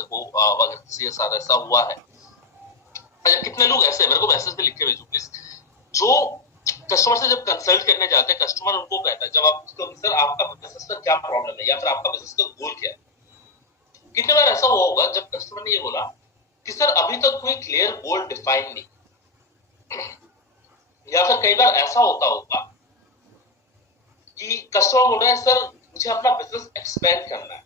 से को अगर किसी के साथ ऐसा हुआ है। अच्छा, कितने लोग ऐसे मेरे को मैसेज पे लिख के भेजो प्लीज, जो कस्टमर से जब कंसल्ट करने जाते हैं, कस्टमर उनको कहता है जब आप उसको, सर आपका बिजनेस का क्या प्रॉब्लम है या फिर आपका बिजनेस का गोल क्या है। कितने बार ऐसा हुआ होगा जब कस्टमर ने ये बोला कि सर अभी तक कोई क्लियर गोल डिफाइन नहीं, या फिर कई बार ऐसा होता होगा कि कस्टमर बोल रहा है सर मुझे अपना बिजनेस एक्सपेंड करना है,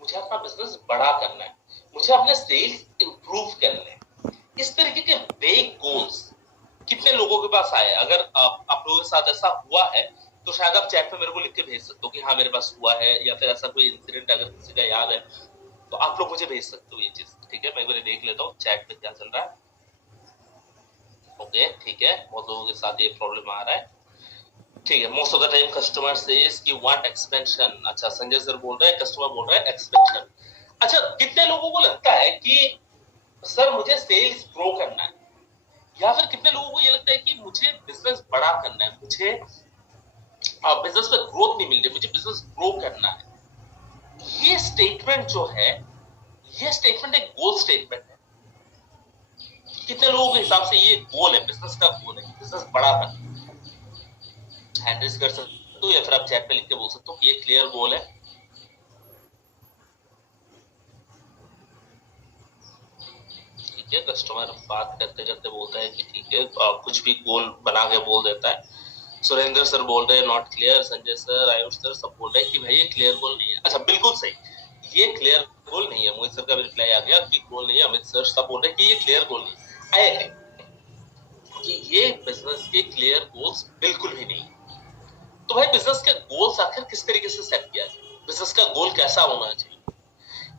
मुझे अपना बिजनेस बड़ा करना है, मुझे अपने सेल्स इंप्रूव करने हैं। इस तरीके के वेग गोल्स कितने लोगों के पास आए। अगर आप लोगों के साथ ऐसा हुआ है तो शायद आप चैट में मेरे को लिख के भेज सकते हो कि हाँ मेरे पास हुआ है, या फिर ऐसा कोई इंसिडेंट अगर किसी का याद है तो आप लोग मुझे भेज सकते हो ये चीज। ठीक है, मैं एक बार देख लेता हूँ चैट में क्या चल रहा है। ओके ठीक है, बहुत लोगों के साथ ये प्रॉब्लम आ रहा है। ठीक है, most of the time customer says कि वांट एक्सपेंशन। अच्छा, संजय सर बोल रहे हैं, कस्टमर बोल रहा है एक्सपेंशन। अच्छा, कितने लोगों को लगता है कि सर मुझे सेल्स ग्रो करना है, या फिर कितने लोगों को ये लगता है कि मुझे बिजनेस बड़ा करना है, मुझे बिजनेस में ग्रोथ नहीं मिल रही, मुझे बिजनेस ग्रो करना है। ये स्टेटमेंट जो है, ये स्टेटमेंट एक गोल स्टेटमेंट है। कितने लोगों के हिसाब से ये गोल है, बिजनेस का गोल है, बिजनेस बड़ा करना। हैंड रेज कर सकते हो या फिर आप चैट पे लिख के बोल सकते हो कि ये क्लियर गोल है। ठीक है, कस्टमर बात करते करते बोलता है कि ठीक है, कुछ भी गोल बना के बोल देता है। सुरेंद्र सर बोल रहे हैं not clear, Sanjay sir, Ayush sir सब बोल रहे हैं कि भाई ये क्लियर गोल नहीं है। अच्छा, बिल्कुल सही, ये क्लियर गोल नहीं है। मोहित सर का भी रिप्लाई आ गया कि गोल नहीं है। अमित सर सब बोल रहे हैं कि ये क्लियर गोल नहीं है। आई एग्री कि ये बिजनेस के क्लियर गोल्स बिल्कुल भी नहीं। तो भाई बिजनेस के गोल्स आखिर किस तरीके से सेट किया जाए, बिजनेस का गोल कैसा होना चाहिए।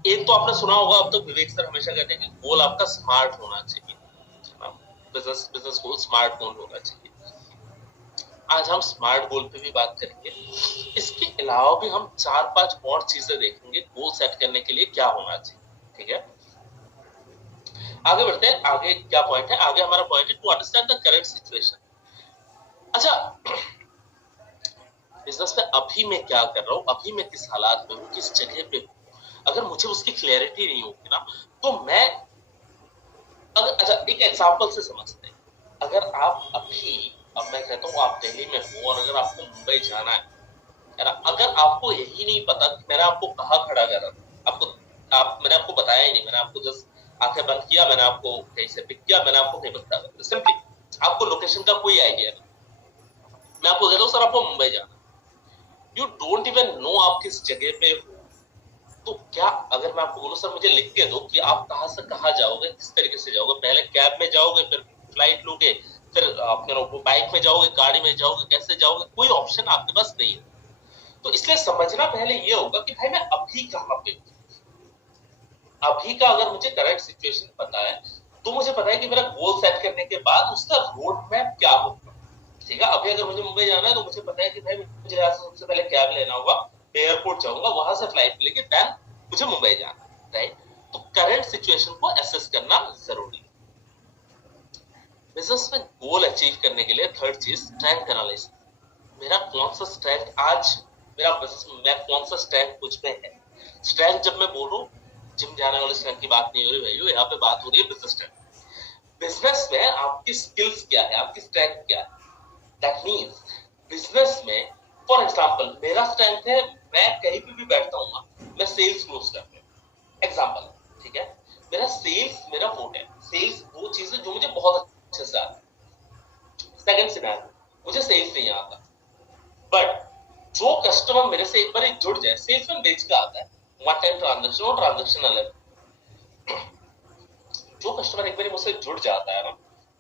एक तो आपने सुना होगा, अब तो विवेक सर हमेशा कहते हैं कि गोल आपका स्मार्ट होना चाहिए, बिजनेस गोल स्मार्ट गोल होना चाहिए। आज हम स्मार्ट गोल पे भी बात करेंगे। इसके अलावा भी हम 4-5 और चीजें देखेंगे गोल सेट करने के लिए क्या होना चाहिए। ठीक है, आगे बढ़ते हैं। आगे क्या पॉइंट है, आगे हमारा पॉइंट है to understand the current situation. अच्छा, बिजनेस में अभी मैं क्या कर रहा हूँ, अभी मैं किस हालात में हूँ, किस जगह पे हूँ, अगर मुझे उसकी क्लैरिटी नहीं होगी ना तो मैं अगर, अच्छा एक एग्जांपल से समझते हैं। अगर आप अभी, अब मैं कहता हूँ आप दिल्ली में हो और अगर आपको मुंबई जाना है ना, अगर आपको यही नहीं पता कि मैंने आपको कहाँ खड़ा करा, आपको मैंने आपको बताया ही नहीं, मैंने आपको जस्ट आंखें बंद किया, मैंने आपको कहीं से पिक किया, मैंने आपको कहीं पता कर, सिंपली आपको लोकेशन का कोई आइडिया नहीं। मैं आपको कहता हूँ सर आपको मुंबई जाना, यू डोंट इवन नो आप किस जगह पे हो। तो क्या अगर मैं आपको बोलूं सर मुझे लिख के दो कि आप कहां से कहां जाओगे, किस तरीके से जाओगे, पहले कैब में जाओगे, फिर फ्लाइट लोगे, फिर अपने बाइक में जाओगे, गाड़ी में जाओगे, कैसे जाओगे, कोई ऑप्शन आपके पास नहीं है। तो इसलिए समझना पहले ये होगा कि भाई मैं अभी कहां पे हूं। अभी का अगर मुझे करंट सिचुएशन पता है तो मुझे पता है कि मेरा गोल सेट करने के बाद उसका रोड मैप क्या होगा। ठीक है, अभी अगर मुझे मुंबई जाना है तो मुझे पता है कि भाई मुझे यहाँ से सबसे पहले कैब लेना होगा, एयरपोर्ट जाऊंगा, वहां से फ्लाइट लेके देन मुझे मुंबई जाना है, राइट। तो करंट सिचुएशन को एसेस करना जरूरी है। बिजनेस में गोल अचीव करने के लिए थर्ड चीज स्ट्रेंथ एनालिसिस। मेरा कौन सा स्ट्रेंथ आज, मेरा बिजनेस में कौन सा स्ट्रेंथ मुझ में है। स्ट्रेंथ जब मैं बोल रहा हूँ जिम जाने वाले स्ट्रेंथ की बात नहीं हो रही भाइयों, यहाँ पे बात हो रही है बिजनेस स्ट्रेंथ। बिजनेस में आपकी स्किल्स क्या है, आपकी स्ट्रेंथ क्या है। दैट मीन्स बिजनेस में फॉर एग्जाम्पल मेरा स्ट्रेंथ है, मैं कहीं पे भी बैठता हूँ ना, मैं सेल्स क्लोज करता हूँ, एग्जाम्पल। ठीक है, मेरा सेल्स मेरा फोर्ट है, सेल्स वो चीज है जो मुझे बहुत अच्छे से आता है। सेकंड सिनेरियो, मुझे सेल्स नहीं आता, बट जो कस्टमर मेरे से एक बार जुड़ जाए, सेल्समैन बेच के आता है, वन टाइम ट्रांजेक्शन और ट्रांजेक्शन अलग। जो कस्टमर एक बार मुझसे जुड़ जाता है ना,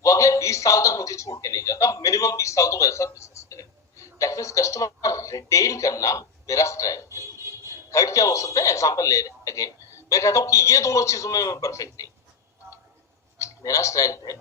वो अगले 20 साल तक मुझे छोड़ के नहीं जाता, मिनिमम 20 साल तो मेरे साथ बिजनेस करेगा। दैट मींस कस्टमर रिटेन करना मेरा स्ट्रेंथ है। थर्ड क्या हो सकता है, एग्जांपल ले रहे हैं अगेन, मैं कहता हूं कि ये दोनों चीजों में मैं परफेक्ट नहीं, मेरा स्ट्रेंथ है